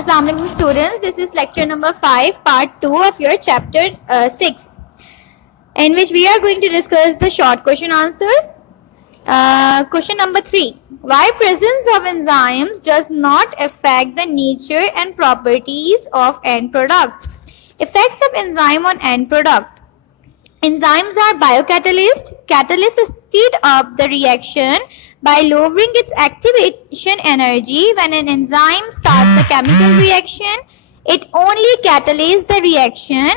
Assalamu alaikum students, this is lecture number 5 part 2 of your chapter 6 in which we are going to discuss the short question answers. Question number 3, why presence of enzymes does not affect the nature and properties of end product? Effects of enzyme on end product. Enzymes are biocatalysts. Catalysts speed up the reaction by lowering its activation energy. When an enzyme starts a chemical reaction, it only catalyzes the reaction,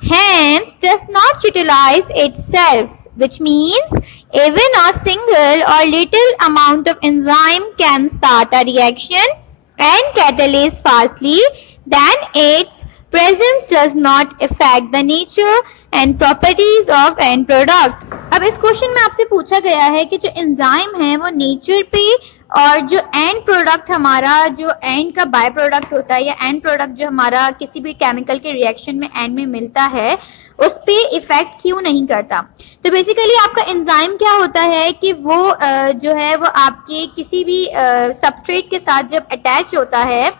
hence does not utilize itself, which means even a single or little amount of enzyme can start a reaction and catalyze fastly, then its presence does not affect the nature and properties of end product. अब इस question में आपसे पूछा गया है कि जो enzyme है वो नेचर पे और जो एंड प्रोडक्ट हमारा जो एंड का बाय प्रोडक्ट होता है या एंड प्रोडक्ट जो हमारा किसी भी केमिकल के रिएक्शन में एंड में मिलता है उस पे इफेक्ट क्यों नहीं करता। तो बेसिकली आपका एंजाइम क्या होता है कि वो जो है वो आपके किसी भी सबस्ट्रेट के साथ जब अटैच होता है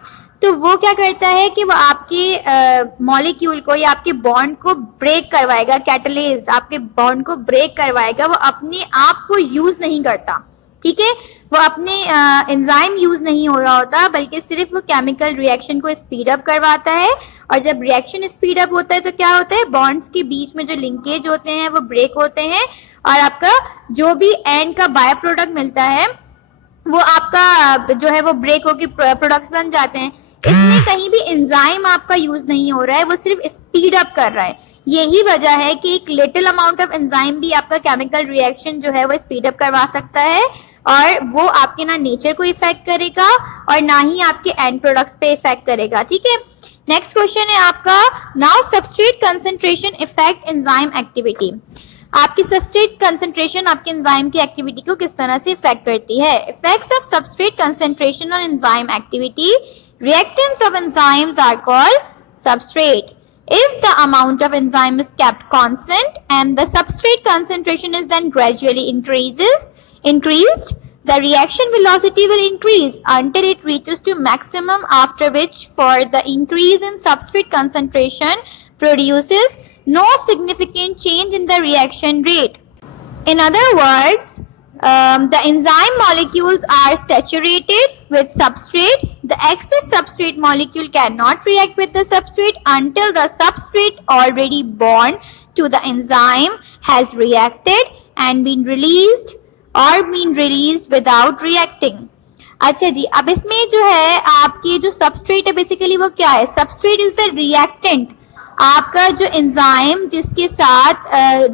तो वो क्या करता है कि वो आपके मॉलिक्यूल को या आपके बॉन्ड को ब्रेक करवाएगा, कैटलिस्ट आपके बॉन्ड को ब्रेक करवाएगा, वो अपने आप को यूज नहीं करता, ठीक है। वो अपने एंजाइम यूज नहीं हो रहा होता बल्कि सिर्फ वो केमिकल रिएक्शन को स्पीड अप करवाता है, और जब रिएक्शन स्पीड अप होता है तो क्या होता है, बॉन्ड्स के बीच में जो लिंकेज होते हैं वो ब्रेक होते हैं और आपका जो भी एंड का बाय प्रोडक्ट मिलता है वो आपका जो है वो ब्रेक होकर प्रोडक्ट्स बन जाते हैं। इसमें कहीं भी एंजाइम आपका यूज नहीं हो रहा है, वो सिर्फ स्पीड अप कर रहा है। यही वजह है कि एक लिटिल अमाउंट ऑफ एंजाइम भी आपका केमिकल रिएक्शन जो है वो स्पीड अप करवा सकता है और वो आपके ना नेचर को इफेक्ट करेगा और ना ही आपके एंड प्रोडक्ट्स पे इफेक्ट करेगा, ठीक है। नेक्स्ट क्वेश्चन है आपका, now substrate concentration effect enzyme activity. आपकी सबस्ट्रेट कंसंट्रेशन आपके एंजाइम की एक्टिविटी को किस तरह से इफेक्ट करती है। Effects of substrate concentration on enzyme activity. Reactants of enzymes are called substrate. If the amount of enzyme is kept constant and the substrate concentration is then gradually increased, the reaction velocity will increase until it reaches to maximum, after which for the increase in substrate concentration produces no significant change in the reaction rate. In other words, the enzyme molecules are saturated with substrate. The excess substrate molecule cannot react with the substrate until the substrate already bound to the enzyme has reacted and been released without reacting. अच्छा जी, अब इसमें जो है आपके जो substrate है basically वो क्या है, सबस्ट्रेट इज द रिएक्टेंट। आपका जो एंजाइम जिसके साथ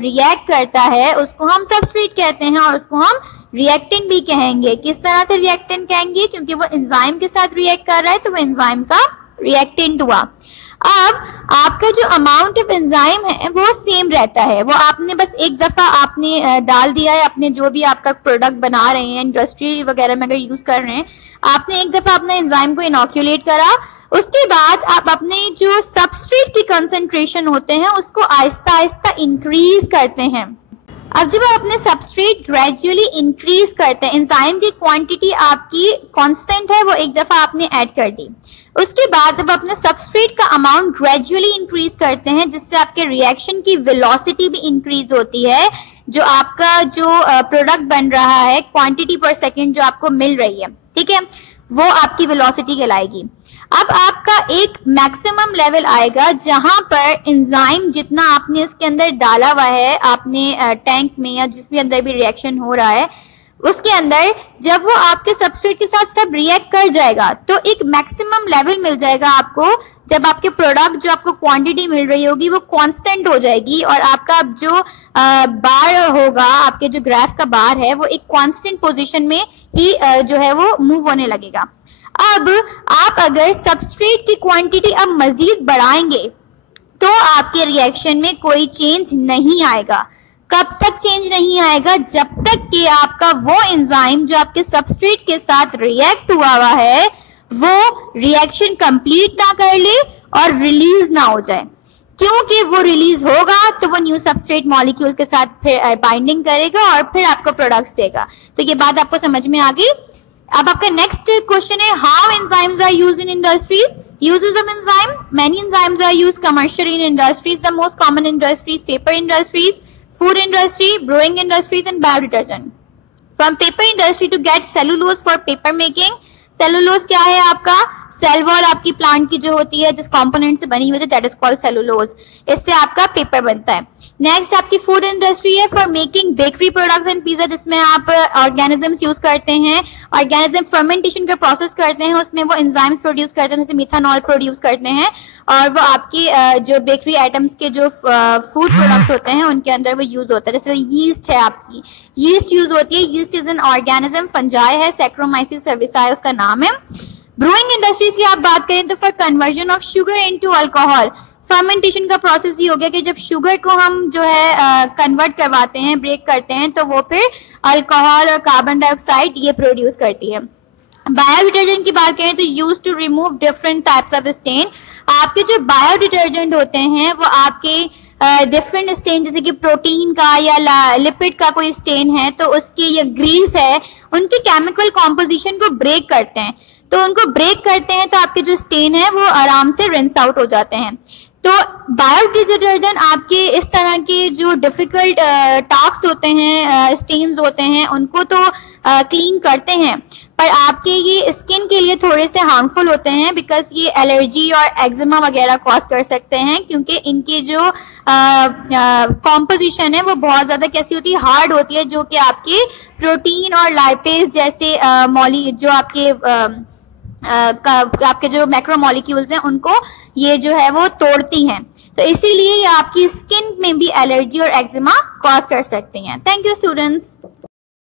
रिएक्ट करता है उसको हम सबस्ट्रेट कहते हैं और उसको हम रिएक्टेंट भी कहेंगे। किस तरह से रिएक्टेंट कहेंगे, क्योंकि वो एंजाइम के साथ रिएक्ट कर रहा है तो वो एंजाइम का रिएक्टेंट हुआ। अब आपका जो अमाउंट ऑफ एंजाइम है वो सेम रहता है, वो आपने बस एक दफा आपने डाल दिया है, अपने जो भी आपका प्रोडक्ट बना रहे हैं इंडस्ट्री वगैरह में अगर यूज कर रहे हैं, आपने एक दफा अपने एंजाइम को इनोक्यूलेट करा, उसके बाद आप अपने जो सबस्ट्रेट की कंसंट्रेशन होते हैं उसको आहिस्ता आहिस्ता इंक्रीज करते हैं। अब जब आप अपने सबस्ट्रेट ग्रेजुअली इंक्रीज करते हैं, एंजाइम की क्वांटिटी आपकी कांस्टेंट है वो एक दफा आपने ऐड कर दी, उसके बाद जब अपने सबस्ट्रेट का अमाउंट ग्रेजुअली इंक्रीज करते हैं जिससे आपके रिएक्शन की वेलोसिटी भी इंक्रीज होती है, जो आपका जो प्रोडक्ट बन रहा है क्वांटिटी पर सेकेंड जो आपको मिल रही है, ठीक है, वो आपकी वेलोसिटी कहलाएगी। अब आपका एक मैक्सिमम लेवल आएगा जहां पर एंजाइम जितना आपने इसके अंदर डाला हुआ है, आपने टैंक में या जिस भी अंदर भी रिएक्शन हो रहा है उसके अंदर, जब वो आपके सबस्ट्रेट के साथ सब रिएक्ट कर जाएगा तो एक मैक्सिमम लेवल मिल जाएगा आपको, जब आपके प्रोडक्ट जो आपको क्वांटिटी मिल रही होगी वो कांस्टेंट हो जाएगी और आपका जो बार होगा, आपके जो ग्राफ का बार है वो एक कांस्टेंट पोजीशन में ही जो है वो मूव होने लगेगा। अब आप अगर सबस्ट्रेट की क्वांटिटी अब मजीद बढ़ाएंगे तो आपके रिएक्शन में कोई चेंज नहीं आएगा। कब तक चेंज नहीं आएगा, जब तक कि आपका वो एंजाइम जो आपके सबस्ट्रेट के साथ रिएक्ट हुआ है वो रिएक्शन कंप्लीट ना कर ले और रिलीज ना हो जाए, क्योंकि वो रिलीज होगा तो वो न्यू सबस्ट्रेट मॉलिक्यूल के साथ फिर बाइंडिंग करेगा और फिर आपको प्रोडक्ट्स देगा। तो ये बात आपको समझ में आ गई। अब आपका नेक्स्ट क्वेश्चन है, how enzymes are used in industries. Uses of enzyme. Many enzymes are used commercially in industries. The most common industries: paper industries, food industry, brewing industries, and biodetergent. From paper industry to get cellulose for paper making. Cellulose क्या है आपका? Cell wall आपकी plant की जो होती है, जिस component से बनी हुई है, दैट इज कॉल्ड सेलुलोज. इससे आपका पेपर बनता है. नेक्स्ट आपकी फूड इंडस्ट्री है for making bakery products and pizza, जिसमें आप ऑर्गेनिजम्स यूज करते हैं. ऑर्गेनिज्म फर्मेंटेशन का प्रोसेस करते हैं, उसमें वो एंजाइम्स प्रोड्यूस करते हैं, जैसे मिथानॉल प्रोड्यूस करते हैं, और वो आपकी जो बेकरी आइटम्स के जो फूड प्रोडक्ट्स होते हैं उनके अंदर वो यूज होता है. जैसे यीस्ट है, आपकी यीस्ट यूज होती है. Yeast is an organism, fungi है, सैक्रोमाइसिस सर्विसाई उसका नाम है. ब्रूइंग इंडस्ट्रीज की आप बात करें तो for conversion of sugar into alcohol. Fermentation का प्रोसेस ये हो गया कि जब शुगर को हम जो है कन्वर्ट करवाते हैं, ब्रेक करते हैं, तो वो फिर अल्कोहल और कार्बन डाइऑक्साइड ये प्रोड्यूस करती है. बायो डिटर्जेंट की बात करें तो used to remove different types of stain. आपके जो बायो डिटर्जेंट होते हैं वो आपके डिफरेंट स्टेन, जैसे कि प्रोटीन का या लिपिड का कोई स्टेन है तो उसकी, या ग्रीस है, उनकी केमिकल कॉम्पोजिशन को ब्रेक करते हैं. तो उनको ब्रेक करते हैं तो आपके जो स्टेन है वो आराम से रिंस आउट हो जाते हैं. तो बायो डिटर्जेंट आपके इस तरह के जो डिफिकल्ट टास्क होते हैं, स्टेन्स होते हैं, उनको तो क्लीन करते हैं, पर आपके ये स्किन के लिए थोड़े से हार्मफुल होते हैं, बिकॉज ये एलर्जी और एक्जिमा वगैरह कॉज कर सकते हैं, क्योंकि इनकी जो कॉम्पोजिशन है वो बहुत ज्यादा कैसी होती है, हार्ड होती है, जो कि आपके प्रोटीन और लाइपेज जैसे जो आपके जो मैक्रोमोलिक्यूल्स हैं उनको ये जो है वो तोड़ती हैं. तो इसीलिए ये आपकी स्किन में भी एलर्जी और एक्जिमा कॉज कर सकती हैं. Thank you students.